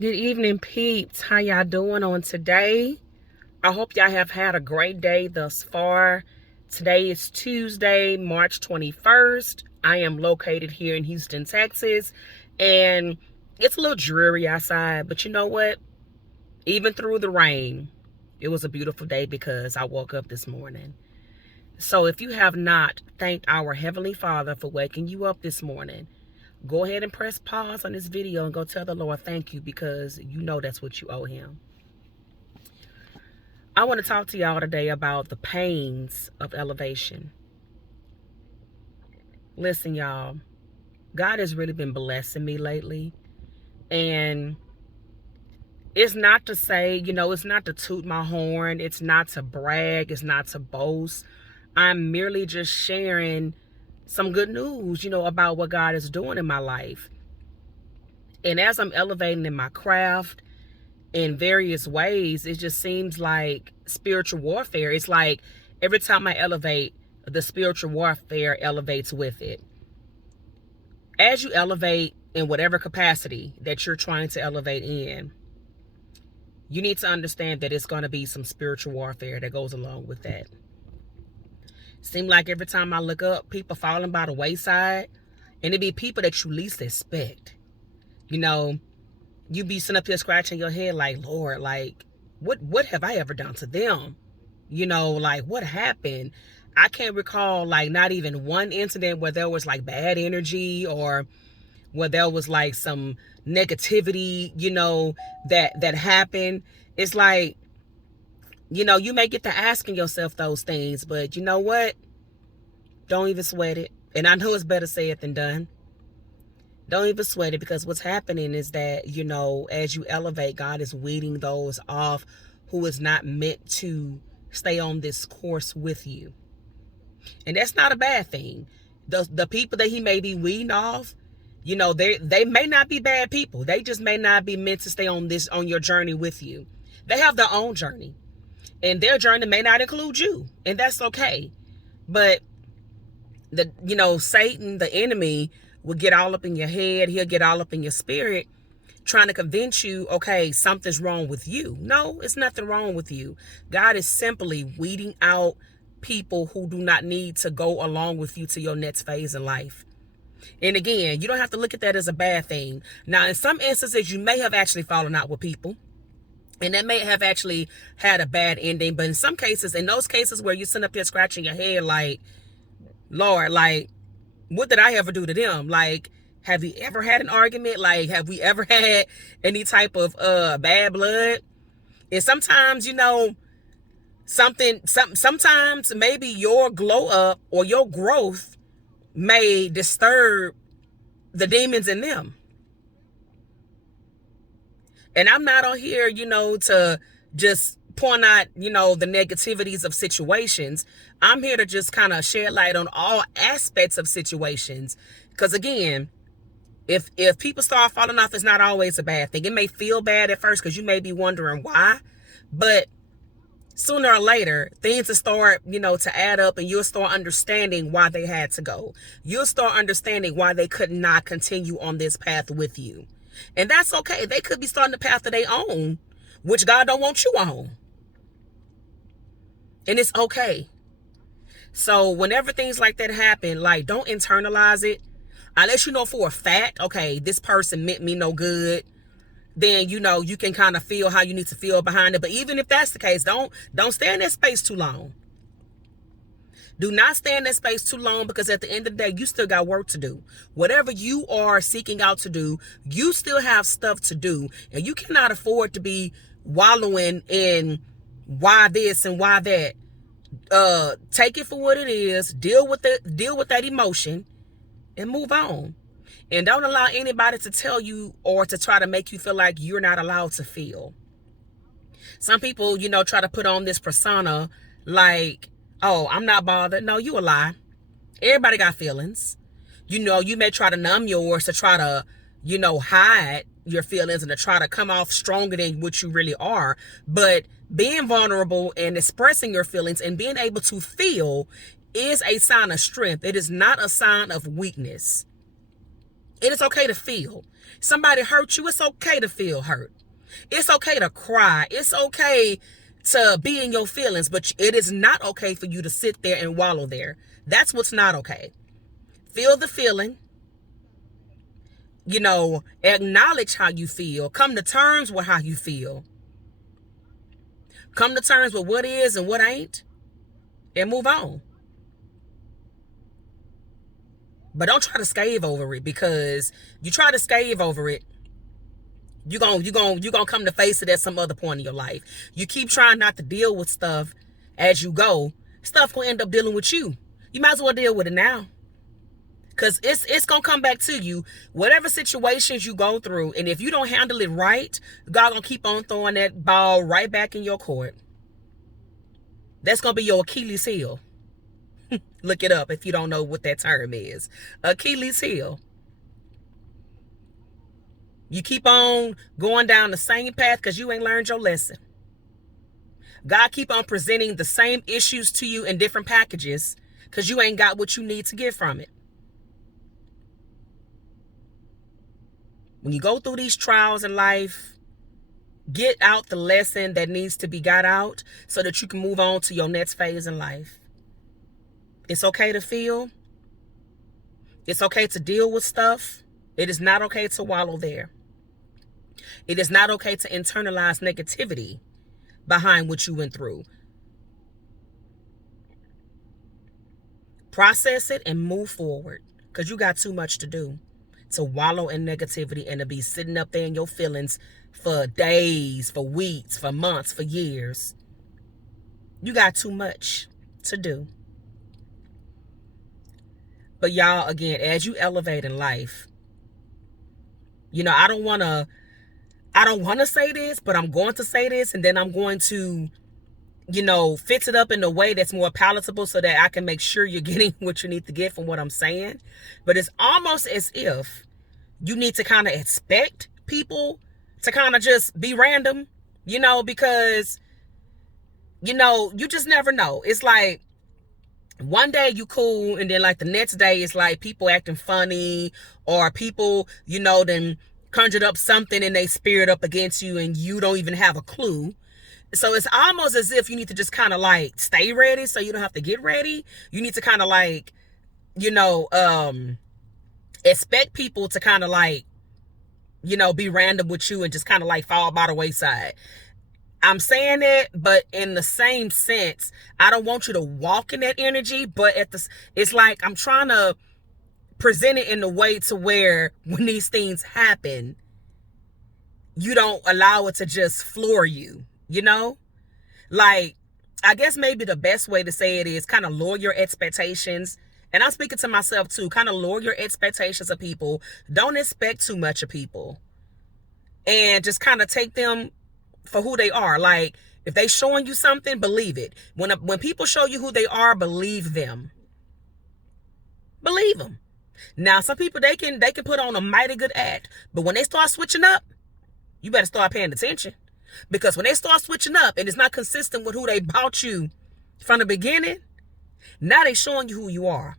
Good evening, peeps. How y'all doing on today? I hope y'all have had a great day thus far. Today is Tuesday, March 21st. I am located here in Houston, Texas, and it's a little dreary outside, but you know what? Even through the rain, it was a beautiful day because I woke up this morning. So if you have not thanked our Heavenly Father for waking you up this morning, go ahead and press pause on this video and go tell the Lord thank you, because you know that's what you owe him. I want to talk to y'all today about the pains of elevation. Listen, y'all, God has really been blessing me lately. And it's not to say, it's not to toot my horn. It's not to brag. It's not to boast. I'm merely just sharing some good news, about what God is doing in my life. And as I'm elevating in my craft in various ways, it just seems like spiritual warfare. It's like every time I elevate, the spiritual warfare elevates with it. As you elevate in whatever capacity that you're trying to elevate in, you need to understand that it's going to be some spiritual warfare that goes along with that. Seems like every time I look up, people falling by the wayside, and it be people that you least expect. You be sitting up here scratching your head like, Lord, like, what have I ever done to them? Like, what happened? I can't recall, like, not even one incident where there was like bad energy or where there was like some negativity, that happened. It's like, you may get to asking yourself those things, but you know what? Don't even sweat it. And I know it's better said than done. Don't even sweat it, because what's happening is that, as you elevate, God is weeding those off who is not meant to stay on this course with you. And that's not a bad thing. The people that he may be weeding off, they may not be bad people. They just may not be meant to stay on your journey with you. They have their own journey, and their journey may not include you, and that's okay. But Satan, the enemy, will get all up in your head. He'll get all up in your spirit, trying to convince you, okay, something's wrong with you. No, it's nothing wrong with you. God is simply weeding out people who do not need to go along with you to your next phase in life. And again, you don't have to look at that as a bad thing. Now, in some instances, you may have actually fallen out with people, and that may have actually had a bad ending. But in some cases, in those cases where you're sitting up here scratching your head like, Lord, like, what did I ever do to them? Like, have we ever had an argument? Like, have we ever had any type of bad blood? And sometimes, sometimes maybe your glow up or your growth may disturb the demons in them. And I'm not on here, to just point out, the negativities of situations. I'm here to just kind of shed light on all aspects of situations. Because again, if people start falling off, it's not always a bad thing. It may feel bad at first because you may be wondering why, but sooner or later, things will start, to add up, and you'll start understanding why they had to go. You'll start understanding why they could not continue on this path with you. And that's okay. They could be starting a path of their own, which God don't want you on. And it's okay. So whenever things like that happen, like, don't internalize it. Unless you know for a fact, okay, this person meant me no good, then, you can kind of feel how you need to feel behind it. But even if that's the case, don't stay in that space too long. Do not stay in that space too long, because at the end of the day, you still got work to do. Whatever you are seeking out to do, you still have stuff to do. And you cannot afford to be wallowing in why this and why that. Take it for what it is. Deal with that emotion and move on. And don't allow anybody to tell you or to try to make you feel like you're not allowed to feel. Some people, try to put on this persona like, oh, I'm not bothered. No, you a lie. Everybody got feelings. You may try to numb yours to try to, hide your feelings and to try to come off stronger than what you really are. But being vulnerable and expressing your feelings and being able to feel is a sign of strength. It is not a sign of weakness. It is okay to feel. Somebody hurt you, it's okay to feel hurt. It's okay to cry. It's okay to be in your feelings, but it is not okay for you to sit there and wallow there. That's what's not okay. Feel the feeling. Acknowledge how you feel. Come to terms with how you feel. Come to terms with what is and what ain't, and move on. But don't try to scave over it, because you try to scave over it, you're gonna come to face it at some other point in your life. You keep trying not to deal with stuff as you go, stuff gonna end up dealing with you. You might as well deal with it now, because it's gonna come back to you. Whatever situations you go through, and if you don't handle it right, God gonna keep on throwing that ball right back in your court. That's gonna be your Achilles heel. Look it up if you don't know what that term is. Achilles heel. You keep on going down the same path because you ain't learned your lesson. God keep on presenting the same issues to you in different packages because you ain't got what you need to get from it. When you go through these trials in life, get out the lesson that needs to be got out so that you can move on to your next phase in life. It's okay to feel. It's okay to deal with stuff. It is not okay to wallow there. It is not okay to internalize negativity behind what you went through. Process it and move forward, because you got too much to do to wallow in negativity and to be sitting up there in your feelings for days, for weeks, for months, for years. You got too much to do. But y'all, again, as you elevate in life, I don't want to say this, but I'm going to say this, and then I'm going to, fix it up in a way that's more palatable so that I can make sure you're getting what you need to get from what I'm saying. But it's almost as if you need to kind of expect people to kind of just be random, because, you just never know. It's like, one day you cool, and then like the next day it's like people acting funny, or people, then conjured up something in their spirit up against you and you don't even have a clue. So it's almost as if you need to just kind of like stay ready so you don't have to get ready. You need to kind of like, expect people to kind of like, be random with you and just kind of like fall by the wayside. I'm saying it, but in the same sense, I don't want you to walk in that energy, but it's like I'm trying to present it in a way to where when these things happen, you don't allow it to just floor you, Like, I guess maybe the best way to say it is kind of lower your expectations. And I'm speaking to myself too, kind of lower your expectations of people. Don't expect too much of people. And just kind of take them for who they are. Like, if they showing you something, believe it. When people show you who they are, believe them. Believe them. Now, some people, they can put on a mighty good act, but when they start switching up, you better start paying attention. Because when they start switching up and it's not consistent with who they bought you from the beginning, now they showing you who you are.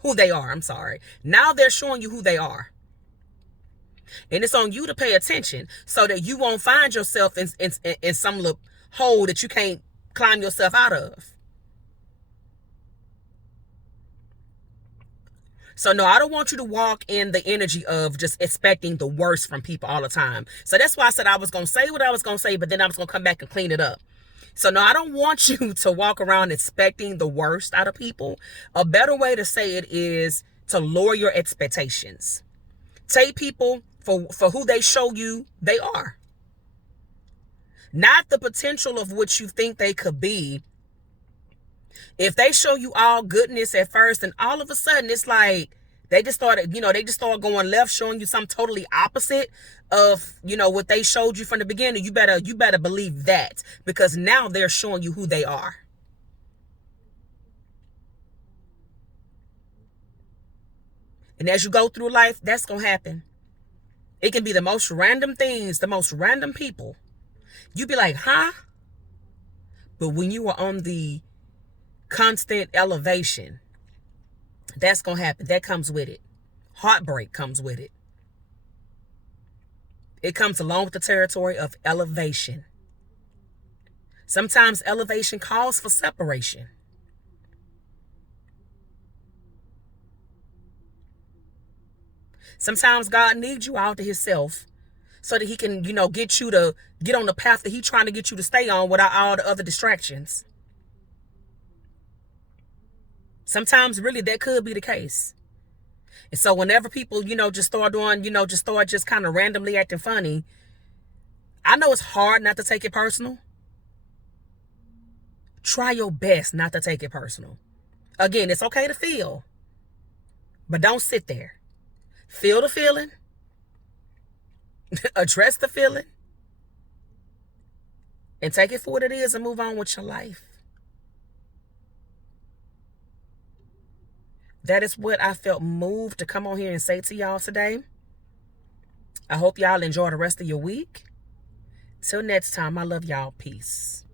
Who they are, I'm sorry. Now they're showing you who they are. And it's on you to pay attention so that you won't find yourself in some little hole that you can't climb yourself out of. So no, I don't want you to walk in the energy of just expecting the worst from people all the time. So that's why I said I was going to say what I was going to say, but then I was going to come back and clean it up. So no, I don't want you to walk around expecting the worst out of people. A better way to say it is to lower your expectations. Take people for who they show you they are. Not the potential of what you think they could be. If they show you all goodness at first, and all of a sudden it's like they just started going left, showing you something totally opposite of, what they showed you from the beginning, you better believe that, because now they're showing you who they are. And as you go through life, that's going to happen. It can be the most random things, the most random people. You be like, huh? But when you are on the constant elevation, that's going to happen. That comes with it. Heartbreak comes with it. It comes along with the territory of elevation. Sometimes elevation calls for separation. Sometimes God needs you out to himself so that he can, get you to get on the path that he's trying to get you to stay on without all the other distractions. Sometimes really that could be the case. And so whenever people, just start doing, just kind of randomly acting funny, I know it's hard not to take it personal. Try your best not to take it personal. Again, it's okay to feel, but don't sit there. Feel the feeling, address the feeling, and take it for what it is and move on with your life. That is what I felt moved to come on here and say to y'all today. I hope y'all enjoy the rest of your week. Till next time, I love y'all. Peace.